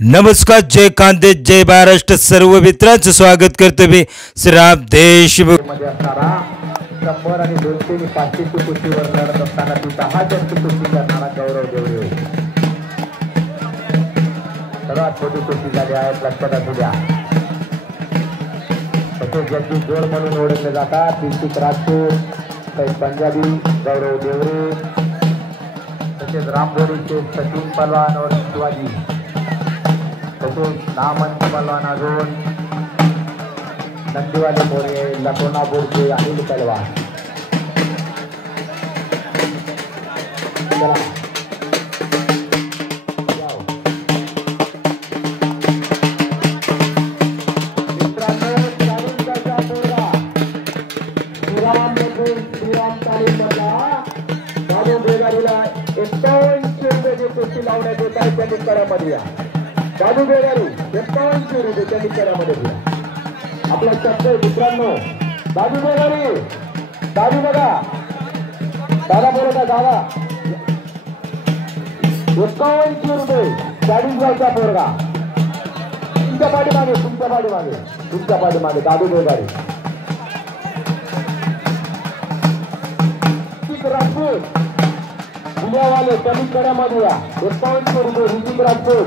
नमस्कार, जय कांदे, जय महाराष्ट्र. सर्व मित्रांचं स्वागत करतो मी श्रीराम देशमुख. मध्ये असणारा 100 आणि 200 आणि 500 ची कुस्तीवर लढत असताना ती 10 जणची कुस्ती करणारा गौरव देवरे सर्वात मोठी कुस्ती झाली आहे, लक्षात असू द्या. तसेच ज्यांची जोड म्हणून ओळखले जातात ऋतिक राजपूत, काही पंजाबी गौरव देवरे, तसेच रामबोरीचे सचिन पलवान और शिवाजी, तसेच नामंत पलवान अजून नंदीवाले मोरे, लखोनापूरचे अनिल पलवान. लावण्यात येत आहे त्यांनी कड्यामध्ये बाबू बेगारी 51 रुपये त्यांनी कड्यामध्ये दिला. आपला शब्द मित्रांनो, बाबू बेगारी दादी बघा, दादा बोलता दादा 51 रुपये 40 गावचा पोरगा. तुमच्या पाठीमागे दादू बेगारी. राजपूत पुण्यावाले कमी कड्यामध्ये या 51 रुपये ऋतिक राजपूत.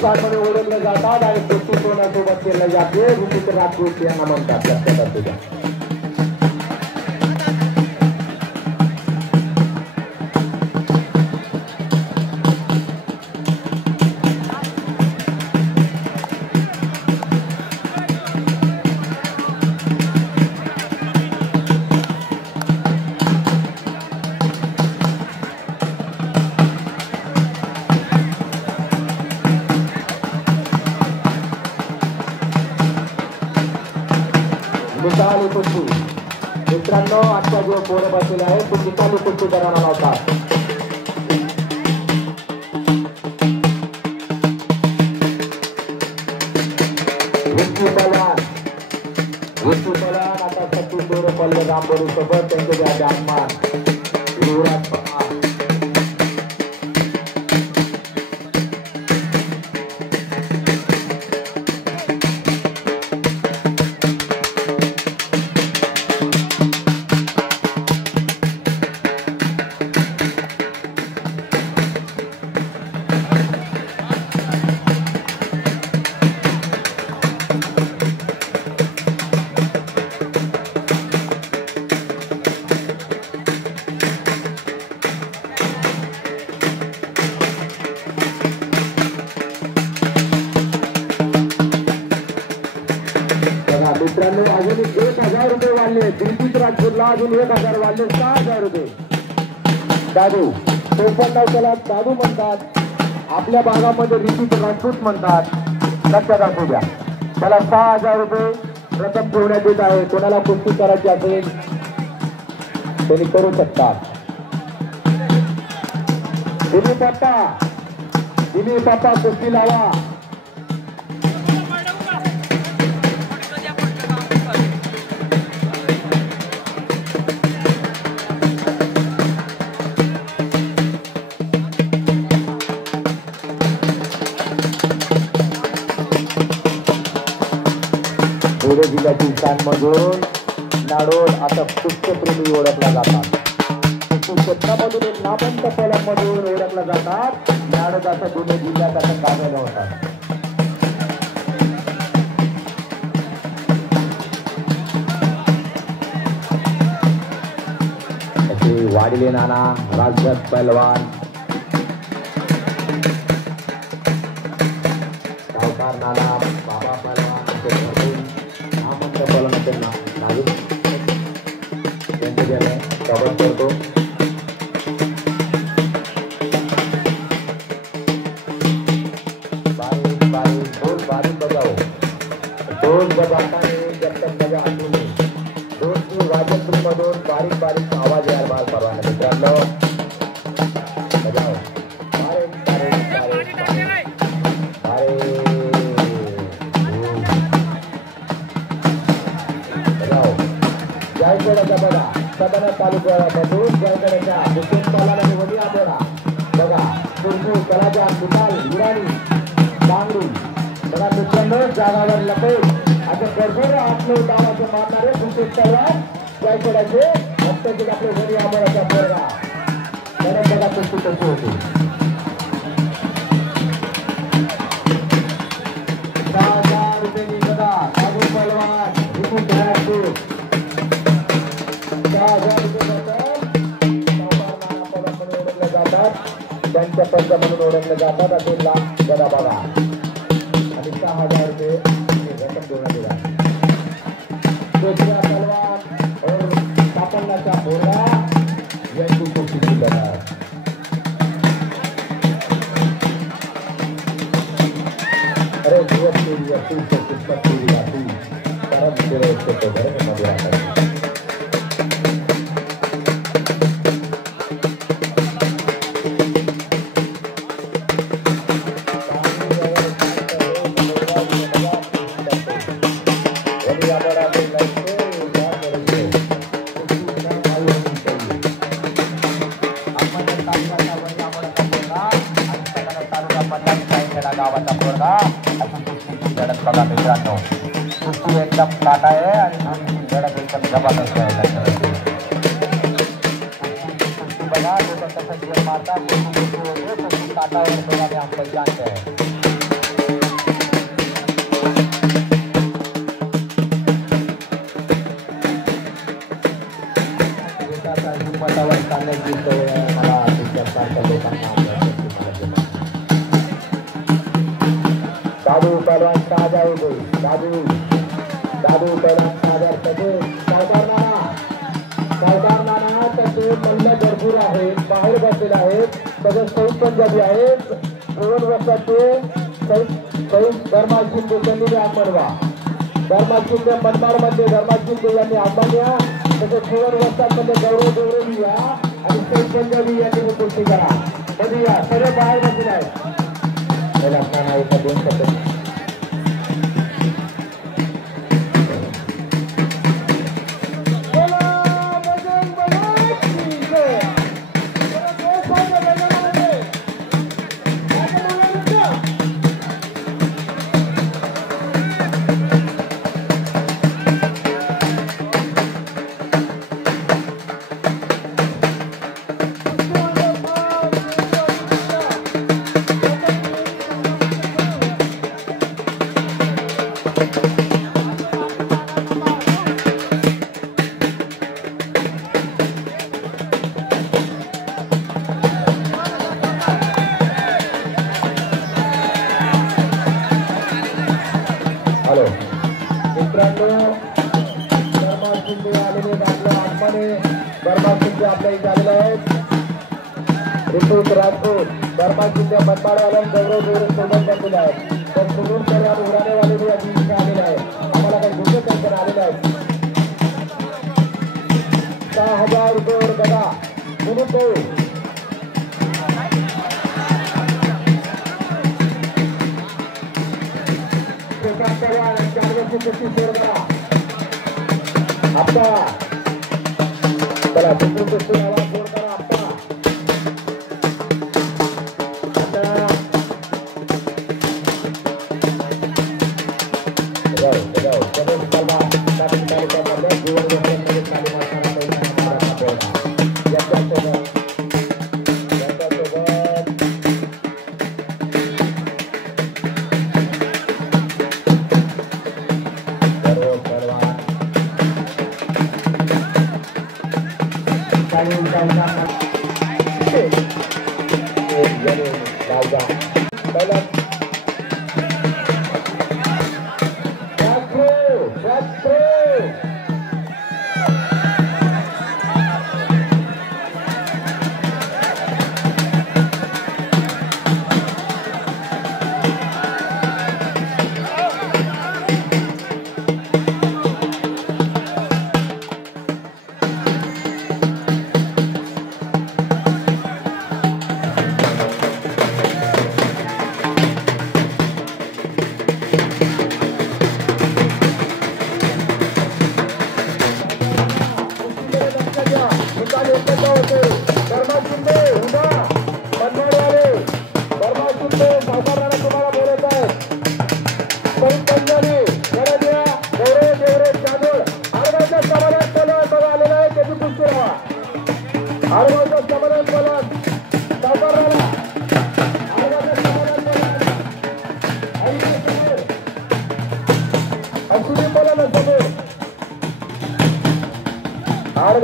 मध्ये ओळखले जातात आणि कुस्ती सोन्यासोबत केले जाते ऋतिक राजपूत यांना म्हणतात. लक्षात असू द्या. निकाली कुस्ती मित्रांनो, आजचा जो पोरं बसलेला आहे तो निकाली कुस्ती करायला लावतात. विष्णू पलान आता 36 पल्ले रामबोरी सोबत त्यांचे जागमान युवराज पवार. मित्रांनो, अजून 1000 रुपये वाढले. ऋतिक राजपूतला अजून 1000 वाढले, 6000 रुपये. दादू 54 त्याला दादू म्हणतात, आपल्या भागामध्ये ऋतिक राजपूत म्हणतात. लक्षात असू द्या. त्याला 6000 रुपये प्रथम ठेवण्यात येत आहे. कोणाला कुस्ती करायची असेल त्यांनी करू शकतात. दिनी पप्पा कुस्ती लावा. पुणे जिल्ह्यातील स्थानमधून नाडोळ आता पुष्पप्रेमी ओळखला जातात. क्षेत्रामधून नामंत पलांमधून ओळखला जातात. नाडोळ आता पुणे जिल्ह्यात आता गाजवला होता. वाढले नाना राजदत्त पहलवान, सावकार नाना, बाबा पहलवान स्वागत करतो. बारीक बजाओ, ढोल बजाताना जब तक मजा आती नहीं. ढोल की वाजत मधून बारीक आवाज यार बाल परवाना मित्रांनो. सदना तालुक्यामधून जळगावच्या हुसेन पालाला निवडली आबोडा बघा कुरकू कलाजा कुटाल हिराणी बांगडी बघा मित्रांनो जागावर लपेट असे भरपूर आपले गावाचे मारणारे हुसेन तलवार जयगडाचे हप्त्याचे आपले घरी आबोडाच्या पोरगा बघा बघा कुस्ती कशी होती 10,000 रुपये निघता बाबू पलवान हुसेन तलवार 10,000 रुपये त्यांच्या पंच म्हणून ओळखले जातात असे लाख गदा बघा आणि 6,000 रुपये रक्कम देण्यात दिला दुसरा पलवान और सापन्नाचा बोरा यांची कुस्ती दिली अरे दिवस गावाचा पोरगा अशी कुस्तीची लढत बघा मित्रांनो कुस्ती एकदम काटा आहे आणि लढत एकदम जबरदस्त आहे बघा कसं मारतात कुस्ती काटावर बघा आमचं जानते आहे हिंमतावर चालण्याची सवय आहे मला तुमच्यासारख्या लोकांना दादू पहलवान 6,000 रुपये दादू पहलवान 6,000 तसे सावकार नाना तसे मल्ल भरपूर आहेत बाहेर बसलेले आहेत तसे सौद पंजाबी आहेत 2 वर्षाचे सौद धर्मा शिंदे त्यांनी आंबडवा धर्मा शिंदे मनमाडमध्ये धर्मा शिंदे यांनी आंबान्या तसे 2 वर्षांमध्ये गौरव देवरेली या आणि सौद पंजाबी यांनी कुस्ती करा कधी या सर्व बाहेर बसले आहेत असताना एका 2 शब्द हॅलो मित्रांनो धर्मा शिंदे आलेले आपल्या आत्माने धर्मा शिंदे आपल्या इथे आलेले आहेत ऋतुक राजपूत धर्मा शिंदे मनमाडवाला गौरव देवरे सोबत बसलेले आहेत तर सुनील पवार उडाणेवाले भी अभी इथे आलेले आहेत आम्हाला काही दुसरे त्यांच्याकडे आलेले आहेत 6,000 रुपये बघा म्हणून तो आपका चला दुसरी कुस्ती आवाज जोर करा आपका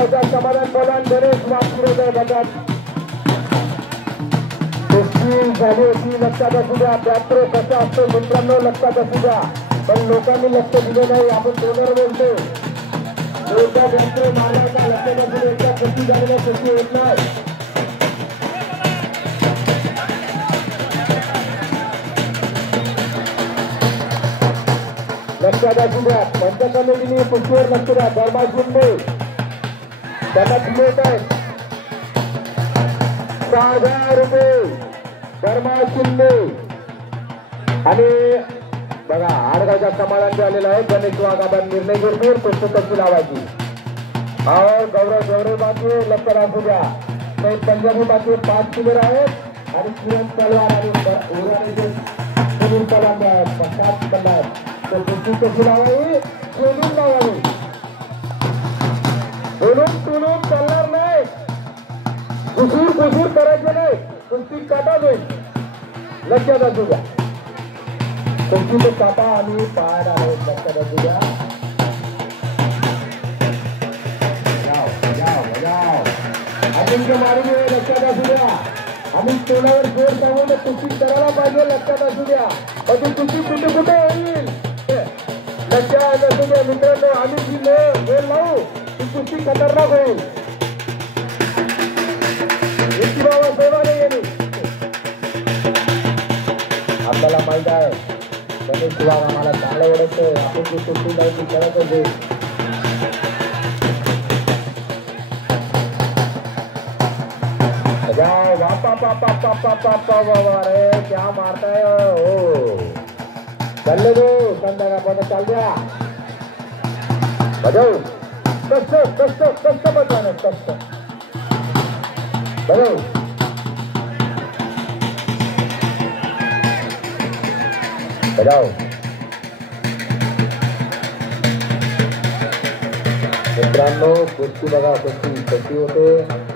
गावचा समाधान पलान गणेश वासुदेव भगत कुस्ती झाली होती. लक्षात असू द्या. पॅट्रो कसा असतो मित्रांनो लक्षात असू द्या. पण लोकांनी लक्ष दिले नाही. आपण तोंडावर बोलतो एकदा पॅट्रो मारला का लक्षात असू द्या. एकदा कुस्ती झालेल्या कुस्ती होत नाही. लक्षात असू द्या. पंच कमिटीने कुस्तीवर लक्ष द्या. धर्मा शिंदे त्यांना प्लेट आहे 6,000 रुपये धर्मा शिंदे. आणि बघा आडगावच्या समाधान आलेला आहे. गणेश वाघाबाद निर्णय घेतील कुस्ती कशी लावायची. गौरव बाकी लक्षात असू द्या. पंजाबी बाकी 5 प्लेयर आहेत आणि किरण पलवान आणि सुनील पलवान 7 बंद आहेत. तो कुस्ती कशी लावावी शोधून लावावी. बोलून चालणार नाही. कुसूर करायचे नाही. कुस्ती काटा जाईल. लक्षात असू द्या. कुस्तीचे काटा आणि पाय आहेत. लक्षात असू द्या. अजिंक्य मारुती लक्षात असू द्या. आम्ही तोंडावर जोर सांगून कुस्ती करायला पाहिजे. लक्षात असू द्या. पण कुस्ती कुठे होईल लक्षात असू द्या मित्रांनो. आम्ही जी गोल लावू ती कुस्ती खतरनाक होईल. बाबा सेवाने गेली. आपल्याला माहित आहे गणेश वाघ आम्हाला चांगलं ओळखतोय. आपण जी कुस्ती लावून करत होते. अरे क्या मारताय हो. चालले दो संध्याकाळ चाल द्या. बजाऊ कष्ट बदलाने कष्ट बजाऊ. बजाऊ मित्रांनो कुस्ती बघा. कुस्ती कशी होते.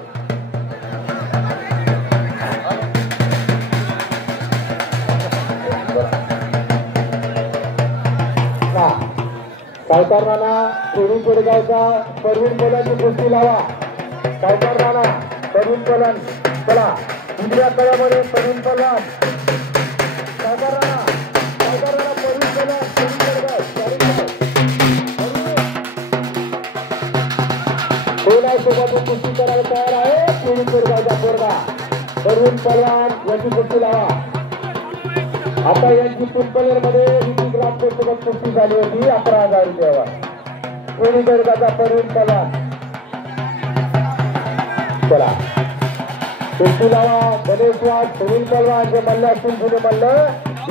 सावकार राणा सोडून कोरेगावचा परवीन पलांची कुस्ती लावा. सावकार राणा परवीन पलान चला दुसऱ्या कळ्यामध्ये परवीन पलान. सावकार राणा परवीन पलान सोबत कुस्ती करायला तयार आहे. सोडून कोरेगावचा पोरगा परवीन पलान यांची कुस्ती लावा. आता यांची फुटबॉलर मध्ये ऋतिक राजपूत सोबत कुस्ती झाली होती 11,000 रुपयावर. कोणी गरगाचा परवीन पलान चला कुस्ती लावा. गणेश वाघ सुनील पलवान जे मल्ल असतील जुने मल्ल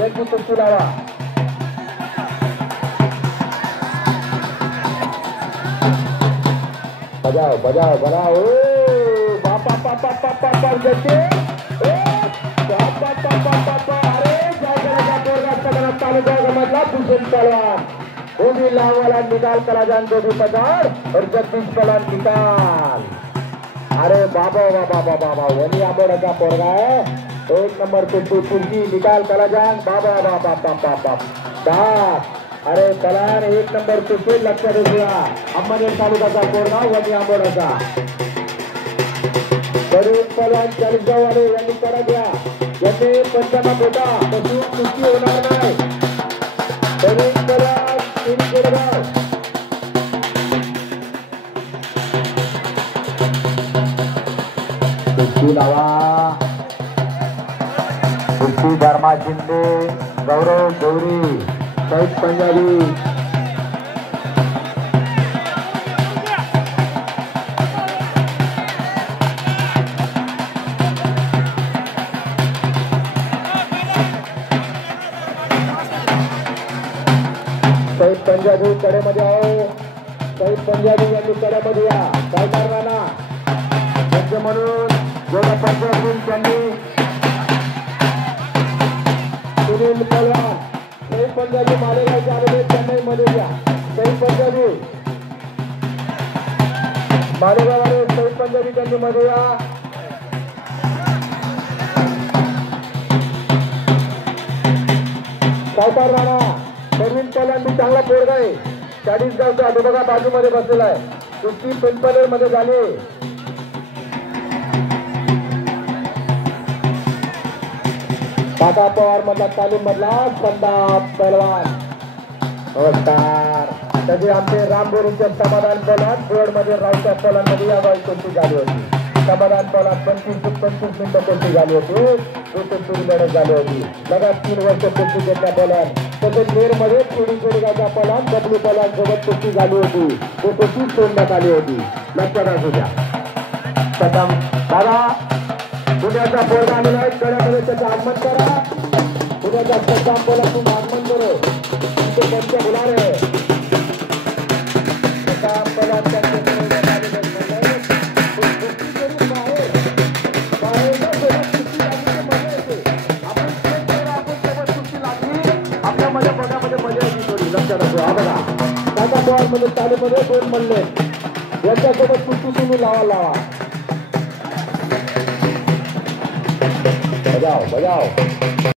यांची कुस्ती लावा. बजाव बनाओ बापा पापा पापा पापा भूषण पलवान भूमि लावाला निकाल करा जान दो पचार और 36 पलवान निकाल. अरे बाबा वनी आंबोडाचा पोरगा आहे. 1 नंबर कुस्ती निकाल करा जान बाबा. अरे पलान 1 नंबर कुस्ती लक्षात ठेवा. अंबनेर तालुक्याचा पोरगा वनी आंबोडाचा परवीन पलवान 40 गाववाले यांनी करा द्या. यांनी पंचांना बोटा बसून कुस्ती होणार नाही. परवीन पलवान कोरेगाव कुस्ती लावा. कुस्ती धर्मा शिंदे गौरव गौरी सईद पंजाबी. सईद पंजाबी कडेमध्ये आओ. सईद पंजाबी यांनी कडेमध्ये या. काय करणार त्यांचे म्हणून जेवढा पंजाबी त्यांनी सुनील पलवान सईद पंजाबी मालेगावच्या आलेले चेन्नईमध्ये या. सईद पंजाबी मालेगाववाले सईद पंजाबी त्यांनी मध्ये या. सावकार राणा परवीन पलवान चांगला पोरगा आहे. 40 गावचा बघा बाजूमध्ये बसलेला आहे. कुस्ती पिंपलेर मध्ये झाली. दादा पवार मधला तालीम मधला संदा पहलवान. नमस्कार. तरी आमचे रामबोरीचे समाधान पहलवान बोर्ड मध्ये रावच्या पहलवान मध्ये यावेळी कुस्ती झाली होती. समाधान पहलवान 25 मिनिटं कुस्ती झाली होती. सुरू लढत झाली होती. लगात 3 वर्ष कुस्ती घेतल्या पहलवान. तसेच नेर मध्ये कोडीगावचा पहलवान डब्ल्यू पहलवान सोबत कुस्ती झाली होती. तो कुस्ती सोडण्यात आली होती. लक्षात असू द्या. प्रथम दादा पुण्याचा बोर्ड आलेला आहे. गळ्यामध्ये त्याचं आगमन करा. पुण्याचा सज्जाम बोला तू आगमन करो. तुमचे कोणते बुलारे आपल्यामध्ये बघामध्ये मजा येते थोडी. लक्षात असू. हा बघा टाटा पवार मध्ये तालीमध्ये 2 म्हणले यांच्यासोबत कुस्ती तुम्ही लावा. बजाव.